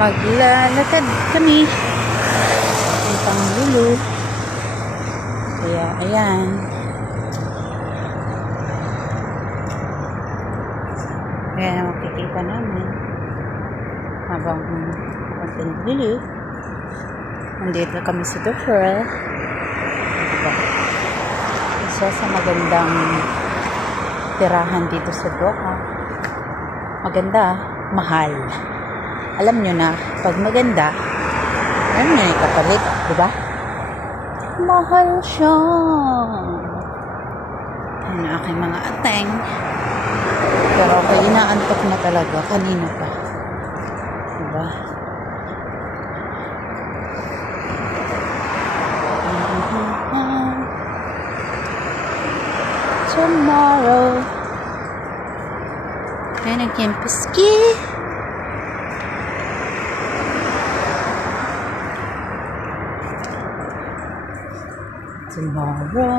maglalakad kami papuntang Lulu. Kaya ayan, ayan makikita namin habang papuntang Lulu. Nandito kami sa The Pearl, diba? Isa sa magandang tirahan dito sa Doha. Maganda, mahal. Alam nyo na, pag maganda, alam nyo na kapalit, diba? Mahal siya. Ano aking mga ateng. Pero ako inaantok na talaga, kanina pa. Diba? Tomorrow and again Pisky. Tomorrow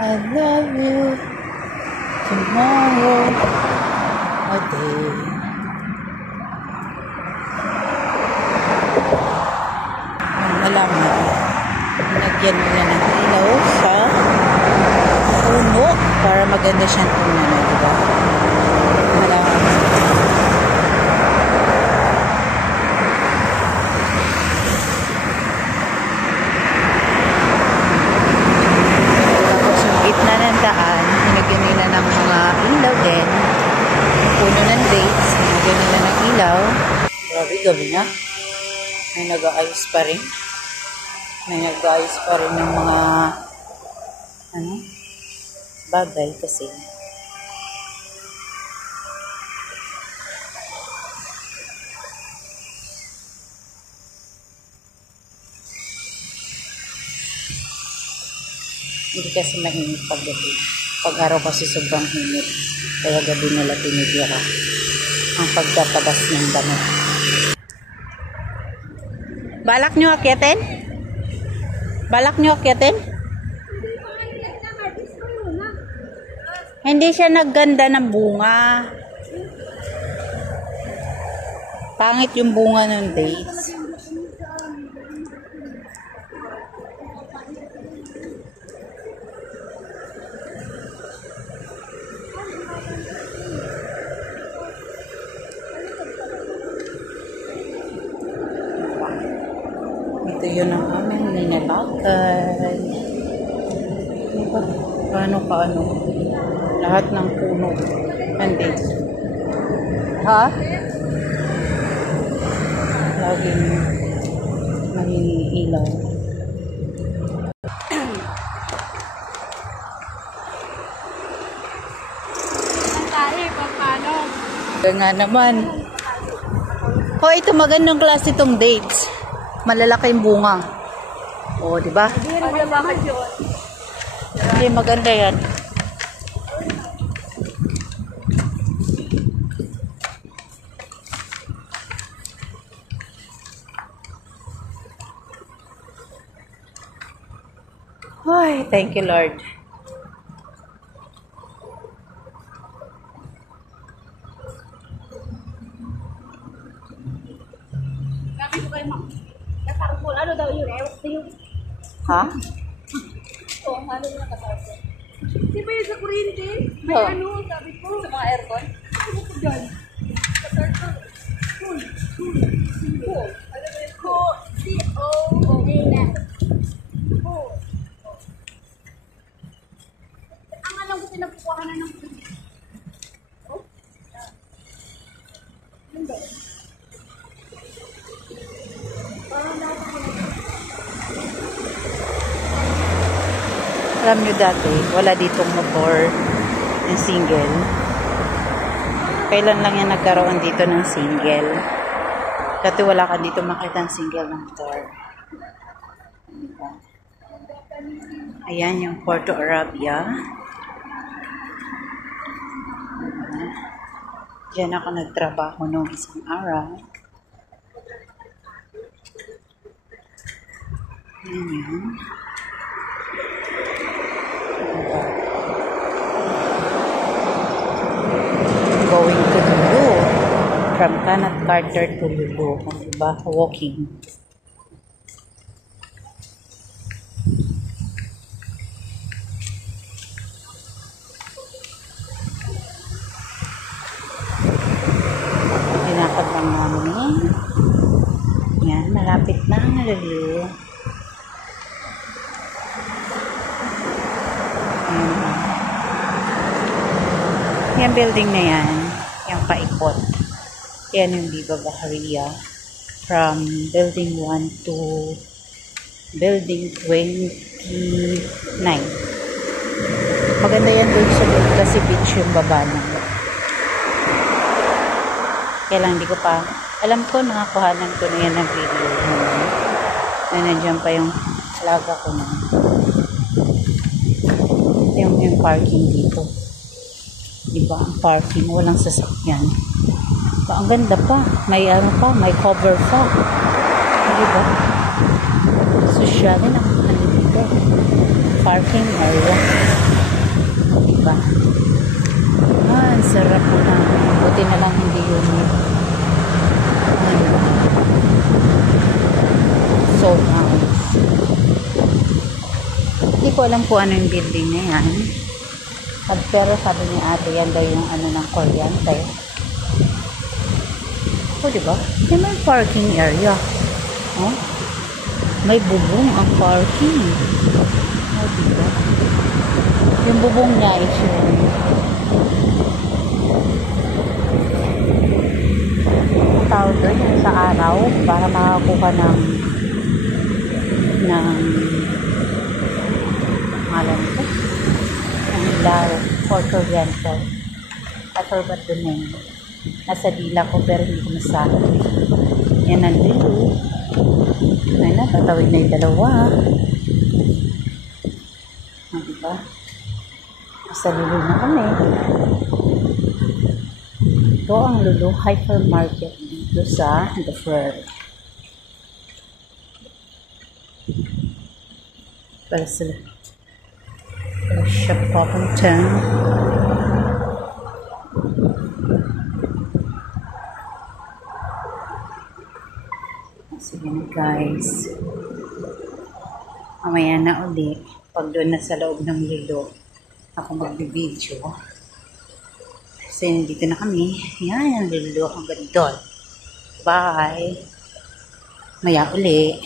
I love you. Tomorrow a day. Alam mo, nilagyan nila ng ilaw sa puno para maganda siyang tingnan, diba? Alam mo. Tapos yung gitna ng daan, nilagyan nila ng mga ilaw din. Puno ng dates, nilagyan nila ng ilaw. Grabe, gabi na. May nag-aayos pa rin. May nag-aayos pa rin ng mga bagay kasi hindi kasi mainit pag gabi. Pag araw kasi sobrang init. Kaya gabi nila tinitira ang pagtatabas ng damit. Balak nyo akyatin? Balak nyo akyatin? Hindi siya nagganda ng bunga. Pangit yung bunga ng dates. Ito yun ang aming ninalakad. Paano? Lahat ng puno. Nandito. Ha? Laging may ilaw. Nga naman. Oh, ito magandang klase itong dates. Malalaki yung bunga. Oh, di ba? Hindi maganda yan. Ay, thank you, Lord. Sabi ko kayo, katarpol. Ano daw yun? Ewan ko yun. Ha? Oo, ano yung nakatarpol? Di ba yun sa kuryente? May ano, sabi ko. Sa mga aircon? Ano ko dyan? Katarpol. Cool. Ano ba yun? Cool. C-O-O-A-N. Cool. Ang alam ko pinapukuha na ng kuryente. Oh? Ano ba yun? Alam nyo dati, wala ditong motor yung single. Kailan lang yan nagkaroon dito ng single. Dati wala ka dito makita ng single ng motor. Ayan yung Porto Arabia. Diyan ako nagtrabaho noong isang araw. Ayan yun. from Kenneth Carter to Lulu. Diba? Walking. Dinakad lang namin. Yan, malapit na ang Lulu. Yung building na yan, yung paikot. Yan yung Viva Baharia. From building 1 to building 29. Maganda yan doon sa building kasi beach yung baba ng. Kaya lang, hindi ko pa. Alam ko, nakakuhanan ko na yan ng video. Na nandiyan pa yung alaga ko na. Yung parking dito. Diba, ang parking, walang sasakyan. Diba, ang ganda pa. May ano pa, may cover pa. Diba? Sosyalin ang dito. Parking area. Diba? Ang sarap po na. Buti na lang hindi yun. So nice. Hindi ko alam po ano yung building na yan. Pero sabi ni ate, yan daw yung ano ng kuryente. O, diba? Yan may parking area. Oh? May bubong ang parking. O, diba? Yung bubong niya is yun. Ang tawag doon yung sa araw para makakuha ng alam ko. Ilaw for kuryente. I forgot the name. Nasa dila ko pero hindi ko masabi. Yan ang Lulu. Ay na, tatawid na yung dalawa. Diba? Nasa Lulu na kami. Ito ang Lulu Hypermarket dito sa The Fur. Para sila. Shop Papuntan. Sige na guys. Mamaya na uli. Pag doon na sa loob ng Lulu, ako magbibideo. So dito na kami. Yan ang Lulu. Hanggang doon. Bye. Maya uli.